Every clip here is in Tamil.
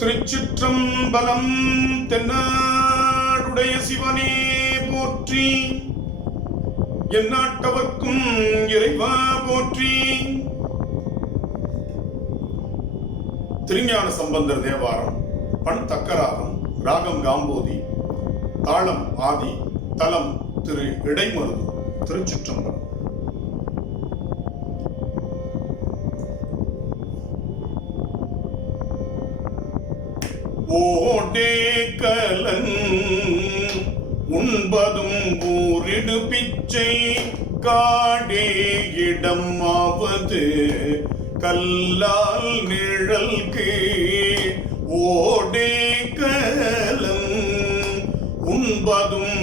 திருச்சிற்றம்பலம். தென்னாடுடைய சிவனே போற்றி, எந்நாட்டவர்க்கும் இறைவா போற்றி. திருஞான சம்பந்தர் தேவாரம். பண் தக்கராகம், ராகம் காம்போதி, தாளம் ஆதி, தலம் திரு இடைமருது. திருச்சிற்றம்பலம். ஓடே கலன் உண்பதும் ஊரிடு பிச்சை, காடே இடமாவது கல்லால் நிழல்கு. ஓடே கலன் உண்பதும்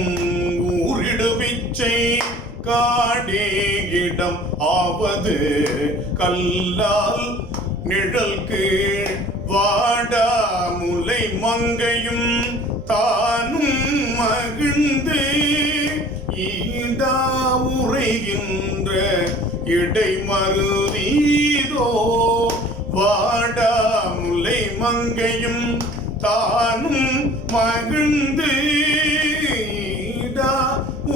ஊரிடு பிச்சை, காடே இடம் ஆவது கல்லால் நிழல்கு. வாடா முலை மங்கையும் தானும் மகிழ்ந்து, ஈடா உரைகின்ற இடைமருதீதோ. வாடா முலை மங்கையும் தானும் மகிழ்ந்து, ஈடா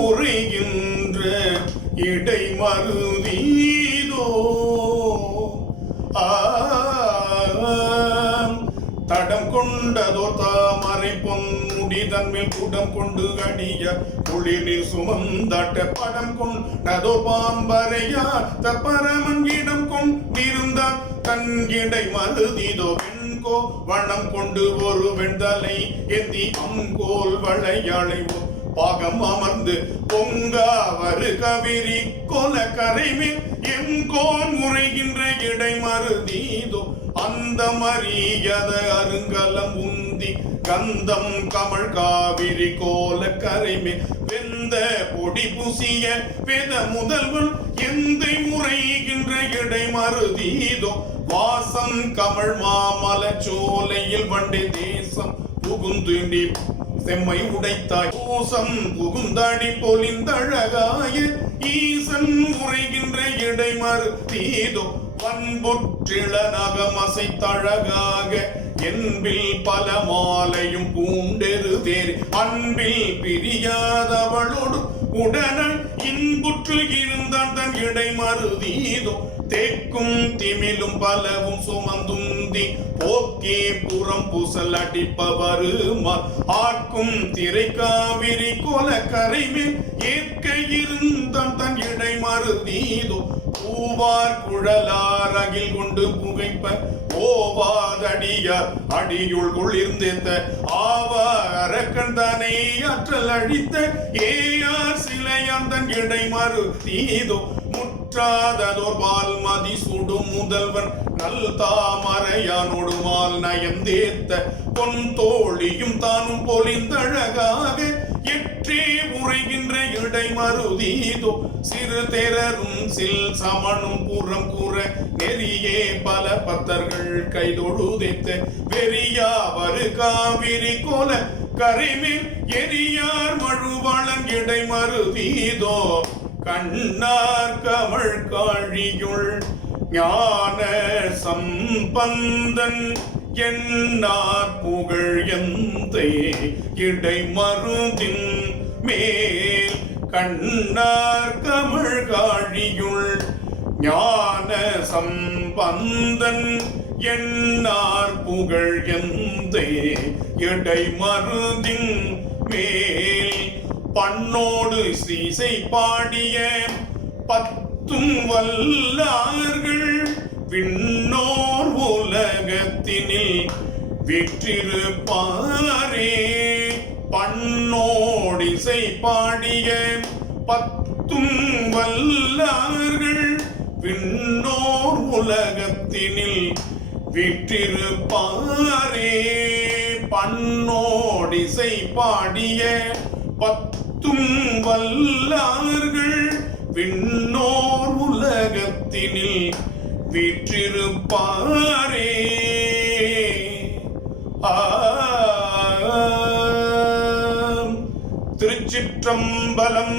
உரைகின்ற இடைமருதீதோ. தடம் கொண்டதோர் தாமரை பொன்முடி தன்மேல் கூடம் கொண்டு அணிய குளிரில் சுமந்தாட்ட, படம் கொண்டதோர் பாம்பரையா தப்பரமன் இடம் கொண்டிருந்தான் தன்கிடை மருதிதோ. வெண்கோ வண்ணம் கொண்டு ஒரு வெண்தலை ஏந்தி அங்கோல் வளையாளை பாகம் அமர்ந்து பொங்காவரு கவிரி கொல கரைமேல் எங்கோன் முறைகின்ற இடை மருதீதோ. அந்த மரியத அருங்கலம் உந்தி கந்தம் கமழ் காவிரி கோல கரைமே வெந்த பொடி புசிய வேத முதல்வன் எந்தை முறைகின்ற இடை மருதீதோ. வாசம் கமழ் மாமல சோலையில் வண்டே தேசம் புகுந்து செம்மை உடைத்தாய், பூசம் புகுந்தாடி பொலிந்தழகாய ஈசன் முறைகின்ற இடை மருதீதோ. வன்பொற்றிள நகமசைத்தழகாக என்பில் பல மாலையும் பூண்டெருதேறி, அன்பில் பிரியாதவளோடு உடனே இன்புற்று இருந்தான் தன் இடை மருதீதோ. தேக்கும் திமிலும் பலவும் சுமந்துந்தி போக்கே புறம் பூசல் அடிப்பவருமார், ஆக்கும் திரை காவிரி கோல கரைமேல் ஏற்க இருந்தான் தன் இடை மருதீதோ. பூவார் குழலார் அகில் கொண்டு புகைப்ப ஓவாதடியார் அடியுள் குளிர்ந்தேத்த, ஆவார் அரக்கன் தானே ஆற்றல் அழித்த ஏயார் சிலையான் தன் இடை மருதீதோ. முற்றாததோர் பால் மதி சுடும் முதல்வன் நல் தாமரையானோடுமால் நயந்தேத்த, பொன் தோழியும் தானும் பொலிந்தழகாக எற்றே உரைகின்ற இடை மருதீதோ. சிறு தேரரும் சில் சமனும் புறம் கூற நெறியே பல பத்தர்கள் கைதொழுதேத்த, வெறியாவரு காவிரி கோல கரைமேல் எரியார் மழுவாளன் இடை மருதீதோ. கண்ணார் கமழ் காழியுள் ஞான சம்பந்தன் என்னார் புகழ் எந்தை இடை மருதின் மேல். கண்ணார் கமழ் காழியுள் ஞான சம்பந்தன் என்னார் புகழ் எந்தை இடை மருதின் மேல். பண்ணோடு சீசை பாடிய பத்தும் வல்லார்கள் விண்ணோர் உலகத்தினில் விற்றிருப்பாரே. பண்ணோடிசை பாடிய பத்தும் வல்லார்கள் விண்ணோர் உலகத்தினில் விற்றிருப்பாரே. பண்ணோடிசை பாடிய பத்தும் வல்லார்கள் விண்ணோர் உலகத்தினில் விற்றிருப்பாரே. திருச்சிற்றம்பலம்.